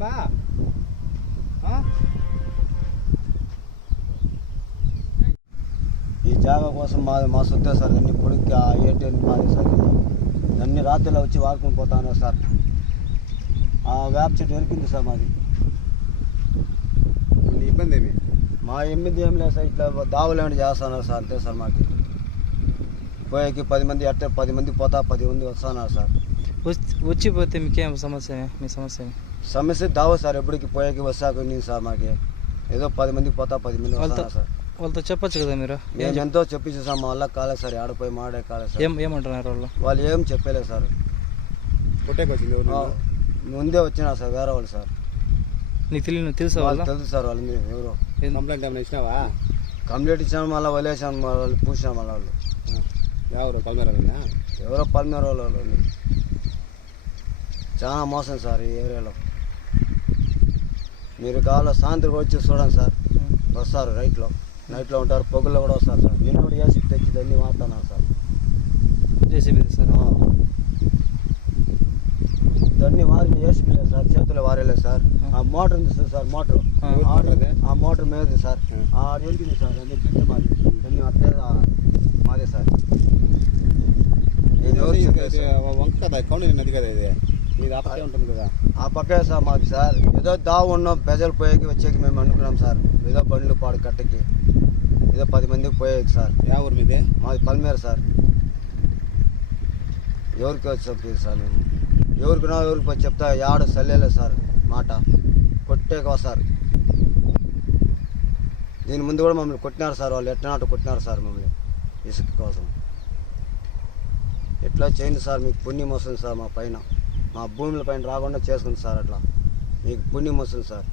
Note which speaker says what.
Speaker 1: బా? ఆ?
Speaker 2: ఈ జాగా కోసం మా మా సొత్తే సార్ అన్ని పొడికి ఆ ఏటీఎం మాది సార్. అన్ని రాత్రిలో వచ్చి వాడుకొని పోతాను సార్. ఆ వేప చెట్టు వెరికింది సార్ మాది.
Speaker 1: ఇబ్బంది ఏమి?
Speaker 2: మా ఎనిమిది ఏం లేదు సార్ ఇట్లా దావులు ఏమైనా చేస్తున్నారు సార్ అంతే సార్ మాకు. పోయేకి పది మంది అట్టే పది మంది పోతా పది మంది వస్తున్నారు సార్.
Speaker 3: వచ్చి వచ్చిపోతే మీకేం సమస్య మీ సమస్య
Speaker 2: సమస్య దావు సార్ ఎప్పటికి పోయేకి వస్తాక ఉంది సార్ మాకి. ఏదో పది మంది పోతా పది మంది సార్.
Speaker 3: వాళ్ళతో చెప్పొచ్చు కదా మీరు?
Speaker 2: మేము ఎంతో చెప్పించి సార్ మా వల్ల కాలేదు సార్ ఆడపోయి మాడే కాలేదు సార్.
Speaker 3: ఏం ఏమంటున్నారు వాళ్ళు?
Speaker 2: వాళ్ళు ఏం చెప్పలేదు సార్.
Speaker 1: ఎవరు
Speaker 2: ఆ, ముందే వచ్చినా సార్ వేరే వాళ్ళు సార్.
Speaker 3: నీకు తెలియదు తెలుసా
Speaker 2: వాళ్ళు? తెలుసు సార్ వాళ్ళు ఎవరో.
Speaker 3: ఏం-
Speaker 1: కంప్లైంట్ ఏమైనా ఇచ్చినావా?
Speaker 2: కంప్లీట్ ఇచ్చాను మళ్ళీ వదిలేసాను మళ్ళీ వాళ్ళు పూసినాం మళ్ళీ వాళ్ళు.
Speaker 1: ఎవరు? కల్మేరా
Speaker 2: ఎవరో పల్మేర వాళ్ళు వాళ్ళు. చాలా మోసం సార్ ఈ ఏరియాలో. మీరు కావాలో సాయంత్రం వచ్చి చూడండి సార్. వస్తారు రైట్లో. నైట్లో ఉంటారు పొగుల్లో కూడా వస్తారు సార్. నేను కూడా వేసి తెచ్చి దాన్ని వాడుతున్నాను సార్.
Speaker 3: JCB sir.
Speaker 2: దాన్ని వారి వేసిపోలేదు సార్ చేతులు వారేలేదు సార్. ఆ. మోటార్ ఉంది సార్, సార్ మోటార్.
Speaker 3: ఆ.
Speaker 2: ఆ మోటార్ మీద సార్. ఆ. ఎరిగింది సార్ అది బిడ్డ మాది. దాన్ని అట్లే మాదే సార్.
Speaker 1: వంక కదా కౌండి నది కదా ఇది. ఉంటుంది కదా.
Speaker 2: ఆ పక్కే సార్ మాది సార్. ఏదో దావు ఉన్నాం ప్రజలు పోయేకి వచ్చేకి మేము అనుకున్నాం సార్. ఏదో బండ్లు పాడు కట్టకి. ఏదో పది మందికి పోయేకి సార్.
Speaker 1: యా ఊరు మీది?
Speaker 2: మాది పల్మేర సార్. ఎవరికి వచ్చి సార్ మేము? ఎవరికి నా ఎవరికి వచ్చి చెప్తా యాడ సల్లేలే సార్ మాట. కొట్టేకి వస్తారు దీని ముందు కూడా మమ్మల్ని కొట్టినారు సార్ వాళ్ళు. ఎట్టనాట కొట్టినారు సార్ మమ్మల్ని? ఇసుక కోసం. ఎట్లా చేయండి సార్ మీకు పుణ్యం వస్తుంది సార్ మా పైన. మా భూముల పైన రాకుండా చేసుకుంది సార్ అట్లా. మీకు పుణ్యం వస్తుంది సార్.